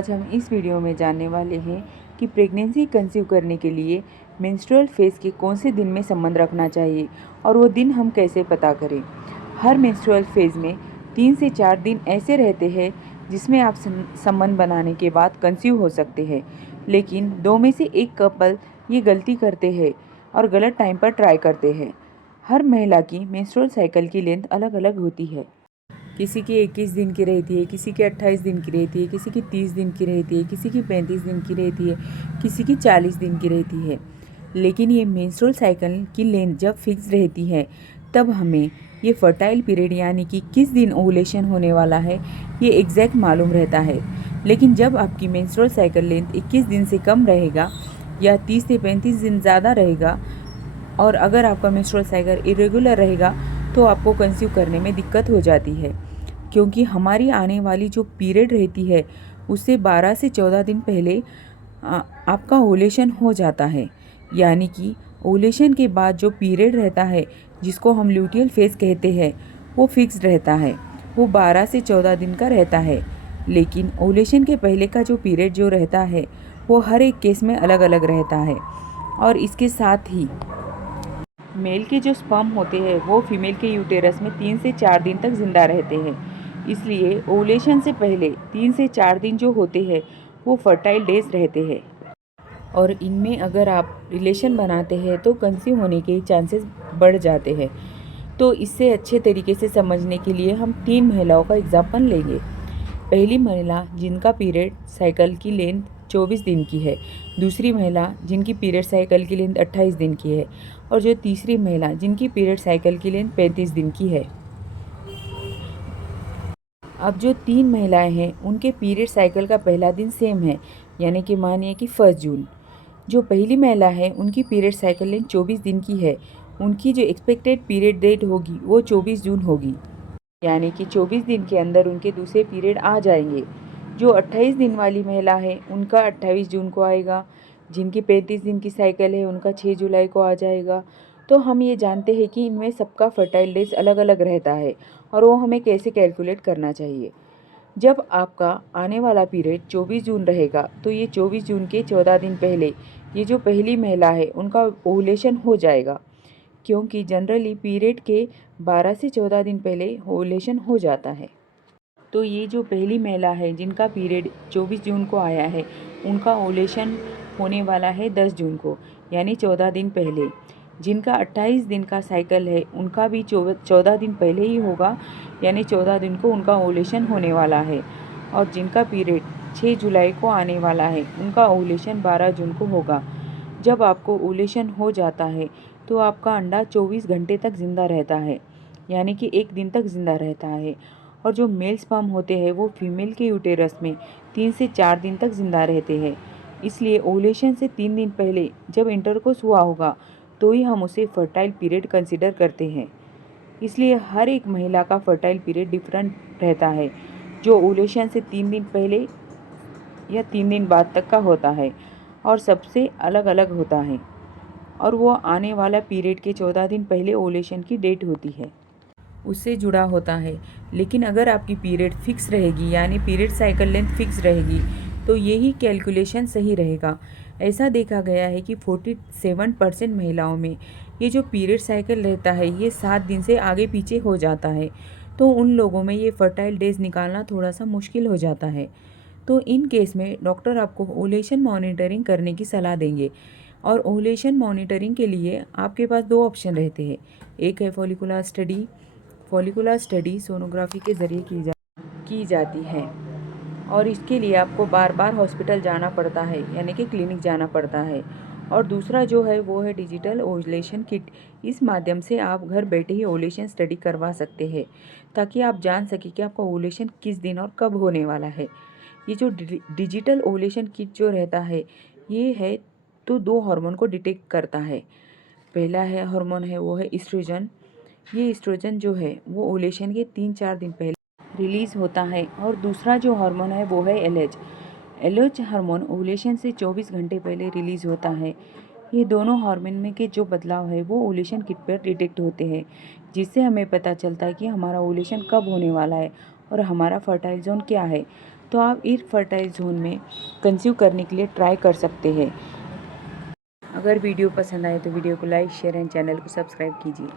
आज हम इस वीडियो में जानने वाले हैं कि प्रेगनेंसी कंसीव करने के लिए मेंस्ट्रुअल फेज़ के कौन से दिन में संबंध रखना चाहिए और वो दिन हम कैसे पता करें। हर मेंस्ट्रुअल फेज़ में 3 से 4 दिन ऐसे रहते हैं जिसमें आप संबंध बनाने के बाद कंसीव हो सकते हैं, लेकिन 2 में से एक कपल ये गलती करते हैं और गलत टाइम पर ट्राई करते हैं। हर महिला की मेंस्ट्रुअल साइकिल की लेंथ अलग अलग होती है। किसी की 21 दिन की रहती है, किसी की 28 दिन की रहती है, किसी की 30 दिन की रहती है, किसी की 35 दिन की रहती है, किसी की 40 दिन की रहती है। लेकिन ये मेंस्ट्रुअल साइकिल की लेंथ जब फिक्स रहती है तब हमें ये फर्टाइल पीरियड यानी कि किस दिन ओवुलेशन होने वाला है ये एग्जैक्ट मालूम रहता है। लेकिन जब आपकी मेंस्ट्रुअल साइकिल लेंथ 21 दिन से कम रहेगा या 30 से 35 दिन ज़्यादा रहेगा और अगर आपका मेंस्ट्रुअल साइकिल इरेगुलर रहेगा तो आपको कंसीव करने में दिक्कत हो जाती है, क्योंकि हमारी आने वाली जो पीरियड रहती है उससे 12 से 14 दिन पहले आपका ओवुलेशन हो जाता है। यानी कि ओवुलेशन के बाद जो पीरियड रहता है जिसको हम ल्यूटियल फेज़ कहते हैं वो फिक्स रहता है, वो 12 से 14 दिन का रहता है। लेकिन ओवुलेशन के पहले का जो पीरियड जो रहता है वो हर एक केस में अलग अलग रहता है। और इसके साथ ही मेल के जो स्पर्म होते हैं वो फीमेल के यूटेरस में 3 से 4 दिन तक जिंदा रहते हैं। इसलिए ओवुलेशन से पहले 3 से 4 दिन जो होते हैं वो फर्टाइल डेज रहते हैं और इनमें अगर आप रिलेशन बनाते हैं तो कंसीव होने के चांसेस बढ़ जाते हैं। तो इससे अच्छे तरीके से समझने के लिए हम 3 महिलाओं का एग्जाम्पल लेंगे। पहली महिला जिनका पीरियड साइकिल की लेंथ 24 दिन की है, दूसरी महिला जिनकी पीरियड साइकिल की लेंथ 28 दिन की है और जो तीसरी महिला जिनकी पीरियड साइकिल की लेंथ 35 दिन की है। अब जो 3 महिलाएं हैं उनके पीरियड साइकिल का पहला दिन सेम है, यानी कि मानिए कि 1 जून। जो पहली महिला है उनकी पीरियड साइकिल लेंथ 24 दिन की है, उनकी जो एक्सपेक्टेड पीरियड डेट होगी वो 24 जून होगी, यानी कि 24 दिन के अंदर उनके दूसरे पीरियड आ जाएंगे। जो 28 दिन वाली महिला है उनका 28 जून को आएगा, जिनकी 35 दिन की साइकिल है उनका 6 जुलाई को आ जाएगा। तो हम ये जानते हैं कि इनमें सबका फर्टाइल डेज अलग अलग रहता है और वो हमें कैसे कैलकुलेट करना चाहिए। जब आपका आने वाला पीरियड 24 जून रहेगा तो ये 24 जून के 14 दिन पहले ये जो पहली महिला है उनका ओवुलेशन हो जाएगा, क्योंकि जनरली पीरियड के 12 से 14 दिन पहले ओवुलेशन हो जाता है। तो ये जो पहली महिला है जिनका पीरियड 24 जून को आया है उनका ओवुलेशन होने वाला है 10 जून को, यानी 14 दिन पहले। जिनका 28 दिन का साइकिल है उनका भी 14 दिन पहले ही होगा, यानी 14 दिन को उनका ओवुलेशन होने वाला है। और जिनका पीरियड 6 जुलाई को आने वाला है उनका ओवुलेशन 12 जून को होगा। जब आपको ओवुलेशन हो जाता है तो आपका अंडा 24 घंटे तक ज़िंदा रहता है, यानी कि 1 दिन तक ज़िंदा रहता है। और जो मेल स्पर्म होते हैं वो फीमेल के यूटेरस में 3 से 4 दिन तक ज़िंदा रहते हैं। इसलिए ओवुलेशन से 3 दिन पहले जब इंटरकोर्स हुआ होगा तो ही हम उसे फर्टाइल पीरियड कंसिडर करते हैं। इसलिए हर एक महिला का फर्टाइल पीरियड डिफरेंट रहता है, जो ओवुलेशन से 3 दिन पहले या 3 दिन बाद तक का होता है और सबसे अलग अलग होता है, और वो आने वाला पीरियड के 14 दिन पहले ओवुलेशन की डेट होती है उससे जुड़ा होता है। लेकिन अगर आपकी पीरियड फिक्स रहेगी यानी पीरियड साइकिल लेंथ फिक्स रहेगी तो यही कैलकुलेशन सही रहेगा। ऐसा देखा गया है कि 47% महिलाओं में ये जो पीरियड साइकिल रहता है ये 7 दिन से आगे पीछे हो जाता है, तो उन लोगों में ये फर्टाइल डेज निकालना थोड़ा सा मुश्किल हो जाता है। तो इन केस में डॉक्टर आपको ओवुलेशन मॉनिटरिंग करने की सलाह देंगे। और ओवुलेशन मॉनिटरिंग के लिए आपके पास 2 ऑप्शन रहते हैं। एक है follicular study. Follicular study sonography के ज़रिए की जाती है और इसके लिए आपको बार बार हॉस्पिटल जाना पड़ता है, यानी कि क्लिनिक जाना पड़ता है। और दूसरा जो है वो है डिजिटल ओवुलेशन किट। इस माध्यम से आप घर बैठे ही ओवुलेशन स्टडी करवा सकते हैं, ताकि आप जान सकें कि आपका ओवुलेशन किस दिन और कब होने वाला है। ये जो डिजिटल ओवुलेशन किट जो रहता है ये है तो 2 हार्मोन को डिटेक्ट करता है। पहला है हार्मोन है वो है ईस्ट्रोजन। ये ईस्ट्रोजन जो है वो ओवुलेशन के 3-4 दिन पहले रिलीज़ होता है। और दूसरा जो हार्मोन है वो है एलएच। एलएच हार्मोन ओवुलेशन से 24 घंटे पहले रिलीज़ होता है। ये दोनों हार्मोन में के जो बदलाव है वो ओवुलेशन किट पर डिटेक्ट होते हैं, जिससे हमें पता चलता है कि हमारा ओवुलेशन कब होने वाला है और हमारा फर्टाइल जोन क्या है। तो आप इनफर्टाइल जोन में कंसीव करने के लिए ट्राई कर सकते हैं। अगर वीडियो पसंद आए तो वीडियो को लाइक, शेयर एंड चैनल को सब्सक्राइब कीजिए।